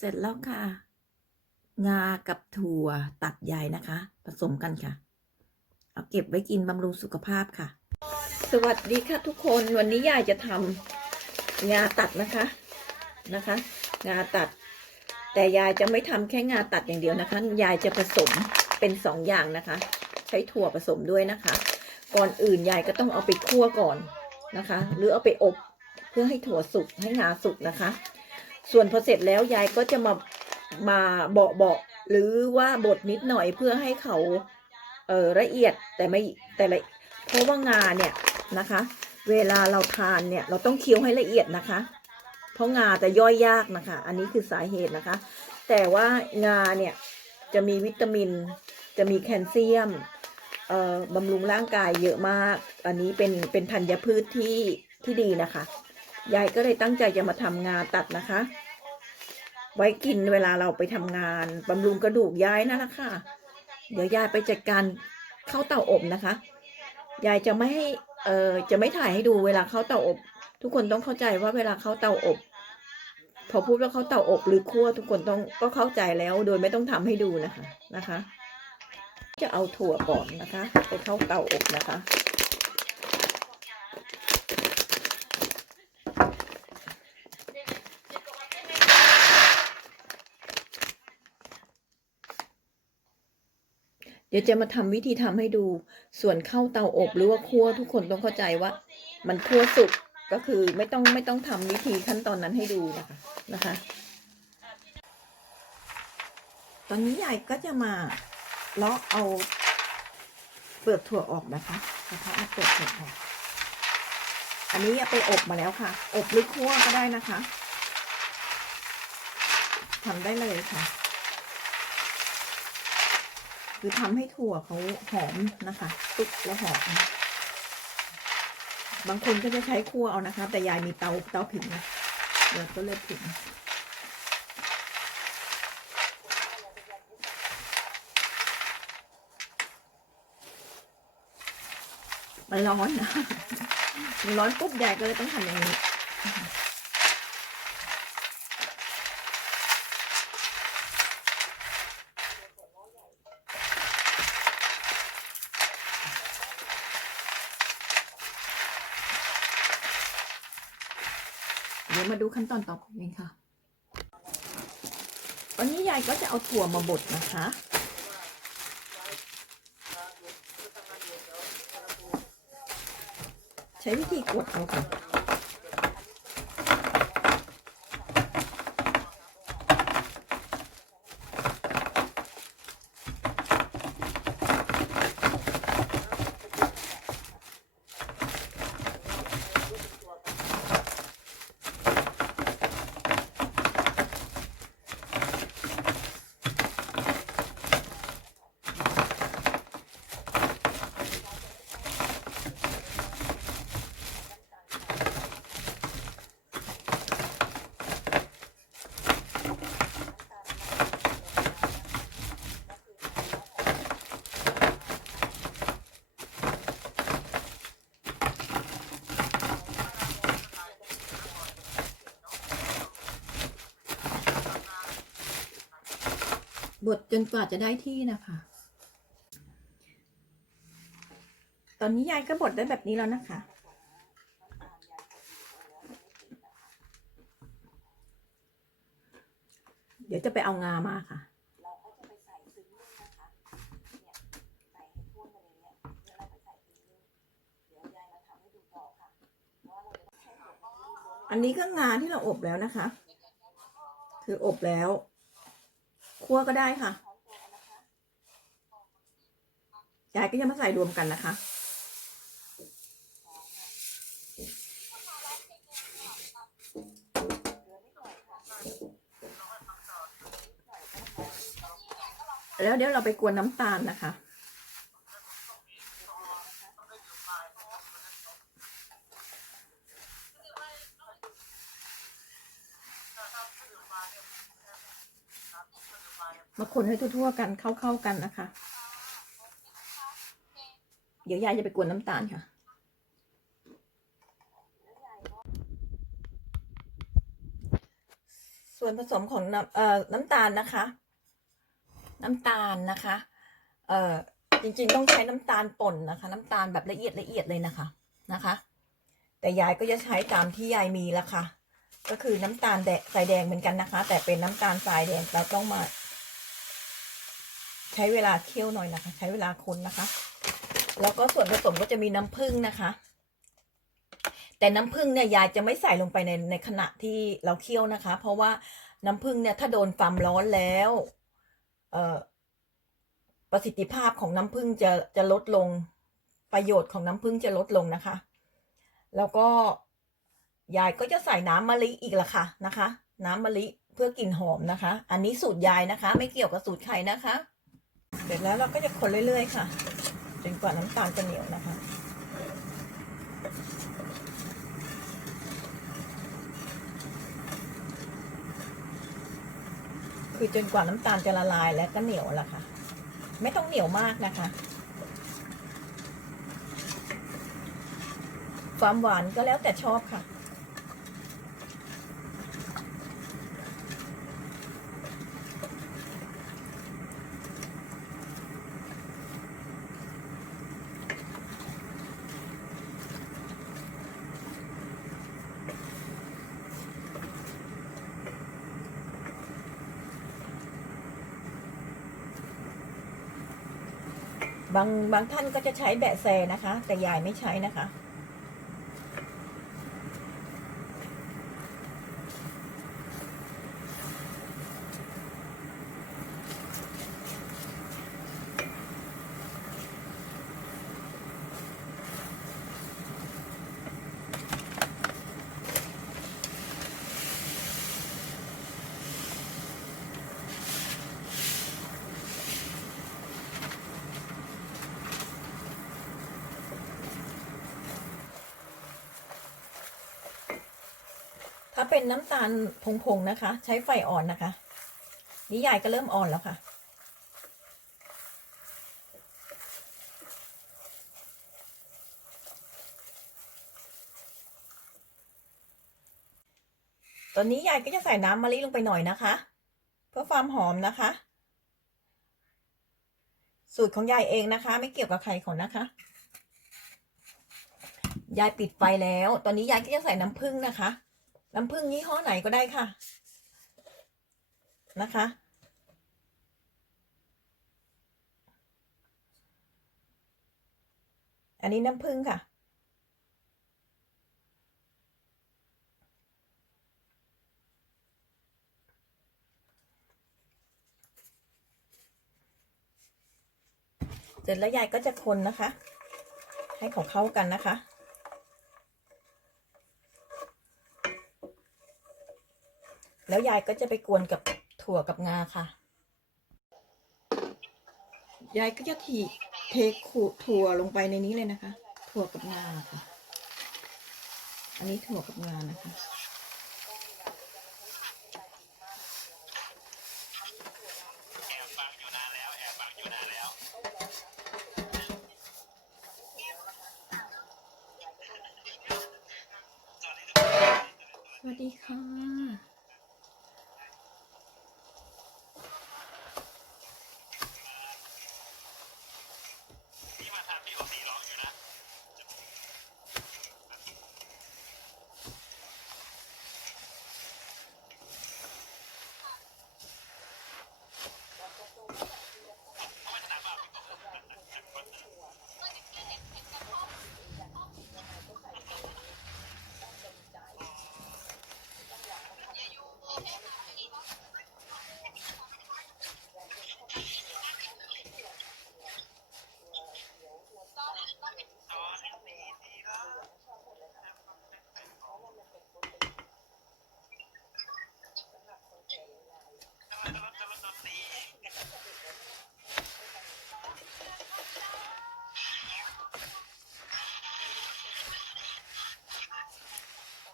เสร็จแล้วค่ะ งากับถั่วตัดใยนะคะ ผสมกันค่ะ เอาเก็บไว้กินบำรุงสุขภาพค่ะ สวัสดีค่ะทุกคนวันนี้ยายจะทำงาตัดนะคะนะคะ งาตัด แต่ยายจะไม่ทำแค่งาตัดอย่างเดียวนะคะ ยายจะผสมเป็นสองอย่างนะคะ ใช้ถั่วผสมด้วยนะคะ ก่อนอื่นยายก็ต้องเอาไปคั่วก่อนนะคะ หรือเอาไปอบเพื่อให้ถั่วสุกให้งาสุกนะคะ ส่วนพอเสร็จแล้วยายก็จะมามาเบาเบาหรือว่าบดนิดหน่อยเพื่อให้เขาเออละเอียดแต่ไม่แต่ละเพราะว่างาเนี่ยนะคะ เวลาเราทานเนี่ยเราต้องเคี้ยวให้ละเอียดนะคะ เพราะงาจะย่อยยากนะคะ อันนี้คือสาเหตุนะคะ แต่ว่างาเนี่ยจะมีวิตามิน จะมีแคลเซียมเอ่อบำรุงร่างกายเยอะมาก อันนี้เป็นเป็นธัญพืชที่ที่ดีนะคะ ยายก็เลยตั้งใจจะมาทำงานตัดนะคะ ไว้กินเวลาเราไปทำงานบำรุงกระดูกยายนั่นแหละค่ะ เดี๋ยวยายไปจัดการเข้าเตาอบนะคะ ยายจะไม่ให้เอ่อจะไม่ถ่ายให้ดูเวลาเข้าเตาอบ ทุกคนต้องเข้าใจว่าเวลาเข้าเตาอบ พอพูดว่าเข้าเตาอบหรือคั่วทุกคนต้องก็เข้าใจแล้ว โดยไม่ต้องทำให้ดูนะคะนะคะ จะเอาถั่วก่อนนะคะ ไปเข้าเตาอบนะคะ เดี๋ยวจะมาทำวิธีทำให้ดู ส่วนเข้าเตาอบหรือว่าคั่วทุกคนต้องเข้าใจว่า มันคั่วสุกก็คือไม่ต้องไม่ต้องทำวิธีขั้นตอนนั้นให้ดูนะคะนะคะ ตอนนี้ยายก็จะมาเลาะเอาเปลือกถั่วออกนะคะนะคะเอาเปลือกถั่วออกอันนี้ไปอบมาแล้วค่ะ อบหรือคั่วก็ได้นะคะทำได้เลยค่ะ คือทำให้ถั่วเขาหอมนะคะตุกแล้วหอม บางคนก็จะใช้คั่วเอานะคะ แต่ยายมีเตาเตาผิงนะเดี๋ยวก็เลยผิงมันร้อนนะมันร้อนปุ๊บยายก็เลยต้องทำอย่างนี้ เาดูขั้นตอนต่อไปกันค่ะ วันนี้ยายก็จะเอาถั่วมาบดนะคะ ใช้วิธีกดเอาค่ะ บดจนกว่าจะได้ที่นะคะ ตอนนี้ยายก็บดได้แบบนี้แล้วนะคะ เดี๋ยวจะไปเอางามาค่ะอันนี้ก็งาที่เราอบแล้วนะคะ คืออบแล้ว คั่วก็ได้ค่ะยายก็ยังมาใส่รวมกันนะคะ แล้วเดี๋ยวเราไปกวนน้ำตาลนะคะ มาคนให้ทั่วๆกันเข้าๆกันนะคะ เดี๋ยวยายจะไปกวนน้ำตาลค่ะ ส่วนผสมของน้ำเอ่อน้ำตาลนะคะ น้ำตาลนะคะ เอ่อจริงๆต้องใช้น้ำตาลป่นนะคะ น้ำตาลแบบละเอียดละเอียดเลยนะคะนะคะ แต่ยายก็จะใช้ตามที่ยายมีละค่ะก็คือน้ำตาลแดงสายแดงเหมือนกันนะคะ แต่เป็นน้ำตาลทรายแดงเราต้องมา ช้เวลาเคี่ยวหน่อยนะคะ ใช้เวลาคนนะคะ แล้วก็ส่วนผสมก็จะมีน้ำผึ้งนะคะ แต่น้ำผึ้งเนี่ยยายจะไม่ใส่ลงไปในในขณะที่เราเคี่ยวนะคะ เพราะว่าน้ำผึ้งเนี่ยถ้าโดนความร้อนแล้วเอ่อประสิทธิภาพของน้ำผึ้งจะจะลดลงประโยชน์ของน้ำผึ้งจะลดลงนะคะ แล้วก็ยายก็จะใส่น้ำมะลิอีกละค่ะนะคะ น้ำมะลิเพื่อกลิ่นหอมนะคะ อันนี้สูตรยายนะคะ ไม่เกี่ยวกับสูตรใครนะคะ เสร็จแล้วเราก็จะคนเรื่อยๆค่ะจนกว่าน้ำตาลจะเหนียวนะคะคือจนกว่าน้ำตาลจะละลายแล้วก็เหนียวละค่ะ ไม่ต้องเหนียวมากนะคะ ความหวานก็แล้วแต่ชอบค่ะ บางบางท่านก็จะใช้แบะแซนะคะ แต่ยายไม่ใช้นะคะ ถ้าเป็นน้ำตาลผงๆนะคะ ใช้ไฟอ่อนนะคะ นี่ยายก็เริ่มอ่อนแล้วค่ะ ตอนนี้ยายก็จะใส่น้ำมะลิลงไปหน่อยนะคะ เพื่อความหอมนะคะ สูตรของยายเองนะคะ ไม่เกี่ยวกับใครเขานะคะยายปิดไฟแล้ว ตอนนี้ยายก็จะใส่น้ำผึ้งนะคะ น้ำผึ้งยี่ห้อไหนก็ได้ค่ะ นะคะ อันนี้น้ำผึ้งค่ะ เสร็จแล้วยายก็จะคนนะคะ ให้เขาเข้ากันนะคะ แล้วยายก็จะไปกวนกับถั่วกับงาค่ะ ยายก็จะทีเทขูดถั่วลงไปในนี้เลยนะคะ ถั่วกับงาค่ะ อันนี้ถั่วกับงานะคะสวัสดีค่ะ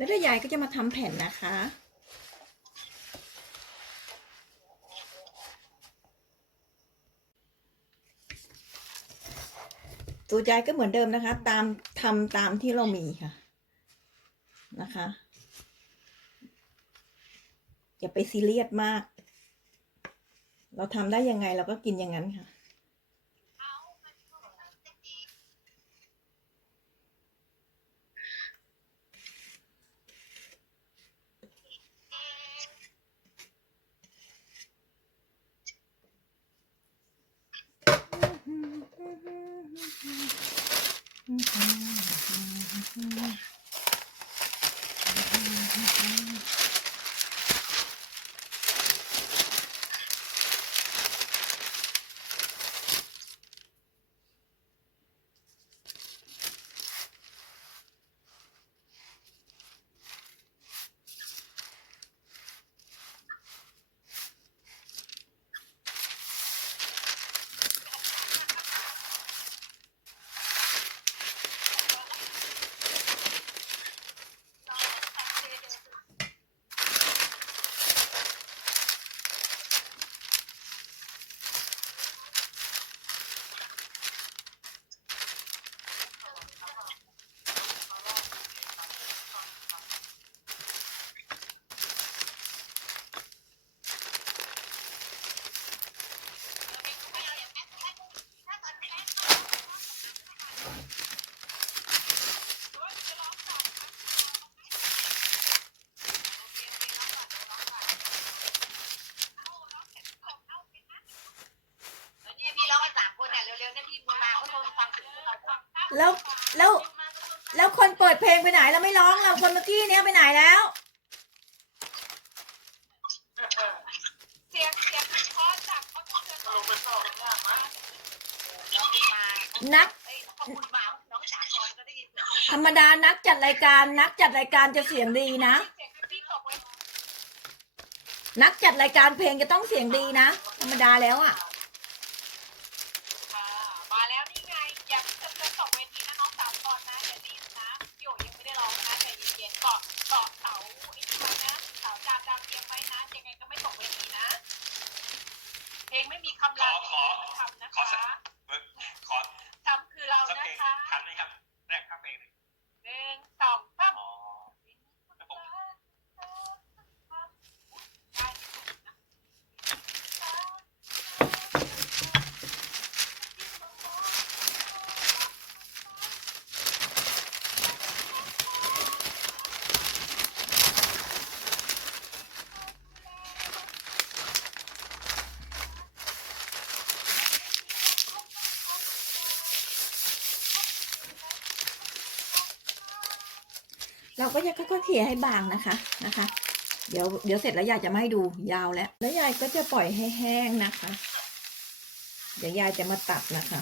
แล้วเดี๋ยวยายก็จะมาทำแผ่นนะคะ ตัวยายก็เหมือนเดิมนะคะ ตามทำตามที่เรามีค่ะ นะคะ อย่าไปซีเรียสมาก เราทำได้ยังไงเราก็กินอย่างนั้นค่ะ เนี่ยพี่ร้องกันสามคนเนี่ยเร็วๆเนี่ยพี่บุญมาเขาโทรมาฟังเสียงเราฟัง แล้วแล้ว แล้วคนเปิดเพล งไปไหนแล้วไม่ร้องเราคนเมื่อกี้เนี้ยไปไหนแล้ว เสียงเสียงมันเพราะจากเขาเชิญลงไปต่อกันว่ามาน้องมานักเอ้ยขอบคุณมาน้องสาครก็ได้ยินเสียงธรรมดานักจัดรายการนักจัดรายการจะเสียงดีนะ เสียงพี่ตกไว้นักจัดรายการเพลงจะต้องเสียงดีนะ ธรรมดาแล้วอะมาแล้วนี่ไงอยากจะเดินสองเวทีนะน้องสามตอนนะอย่ารีบนะพี่โอยังไม่ได้ร้องนะใจเย็นๆเกาะเกาะเสาไอ้นี่นะเสาดาวดาวเทียมไว้นะยังไงก็ไม่ตกเวทีนะ เพลงไม่มีคำลา ขอ คำนะ ขอสัก คะ ขอ จำคือเรา สัก นะ เพลง คะ ทันไหมครับ แรกครับเพลงหนึ่ง หนึ่งสองสาม อ๋อแล้วผม เราก็จะค่อยๆเขี่ยให้บางนะคะนะคะ เดี๋ยวเดี๋ยวเสร็จแล้วยายจะไม่ให้ดูยาวแล้ว แล้วยายก็จะปล่อยให้แห้งนะคะ เดี๋ยวยายจะมาตัดนะคะ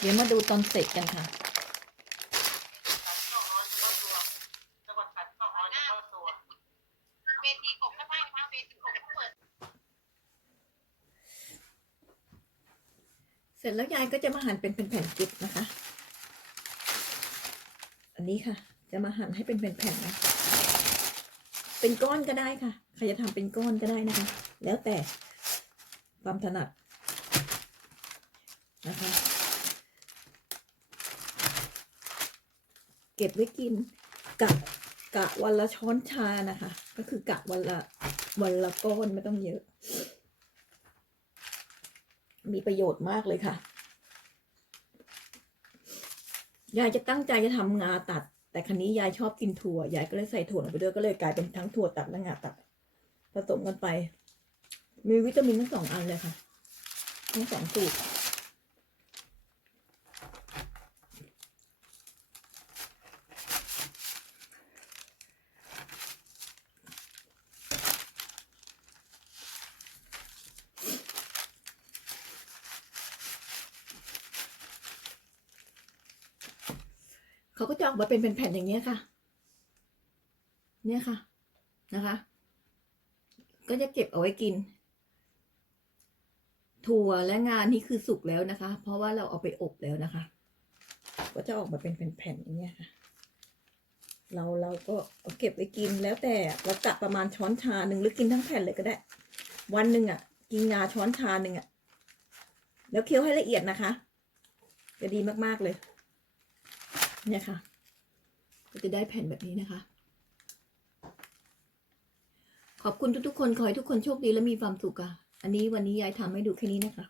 เดี๋ยวมาดูตอนเสร็จกันค่ะ เวทีกบก็ไม่นะเวทีกบก็เปิด เส ร็จแล้วยายก็จะมาหั่นเป็นแผ่นๆจิบนะคะ อันนี้ค่ะ จะมาหั่นให้เป็นแผ่นๆนะ เป็นก้อนก็ได้ค่ะ ใครจะทำเป็นก้อนก็ได้นะคะ แล้วแต่ความถนัดนะคะ เก็บไว้กินกะกะวันละช้อนชานะคะ ก็คือกะวันละวันละก้อนไม่ต้องเยอะ มีประโยชน์มากเลยค่ะ ยายจะตั้งใจจะทำงาตัด แต่คันนี้ยายชอบกินถั่ว ยายก็เลยใส่ถั่วลงไปด้วยก็เลยกลายเป็นทั้งถั่วตัดและงาตัด ผสมกันไป มีวิตามินทั้งสองอันเลยค่ะ ทั้งสองสูตร เขาก็จะออกมาเป็นแผ่นๆอย่างเงี้ยค่ะ เนี่ยค่ะนะคะ ก็จะเก็บเอาไว้กิน ถั่วและงานนี่คือสุกแล้วนะคะ เพราะว่าเราเอาไปอบแล้วนะคะ ก็จะออกมาเป็นแผ่นๆอย่างเงี้ยค่ะเราเราก็เอาเก็บไว้กินแล้วแต่เรากะประมาณช้อนชาหนึ่งหรือกินทั้งแผ่นเลยก็ได้ วันหนึ่งอะ กินงาช้อนชาหนึ่งอะ แล้วเคี้ยวให้ละเอียดนะคะ จะดีมาก ๆ เลย เนี่ยค่ะก็จะได้แผ่นแบบนี้นะคะ ขอบคุณทุกๆคน ขอให้ทุกคนโชคดีและมีความสุขค่ะ อันนี้วันนี้ยายทำให้ดูแค่นี้นะคะ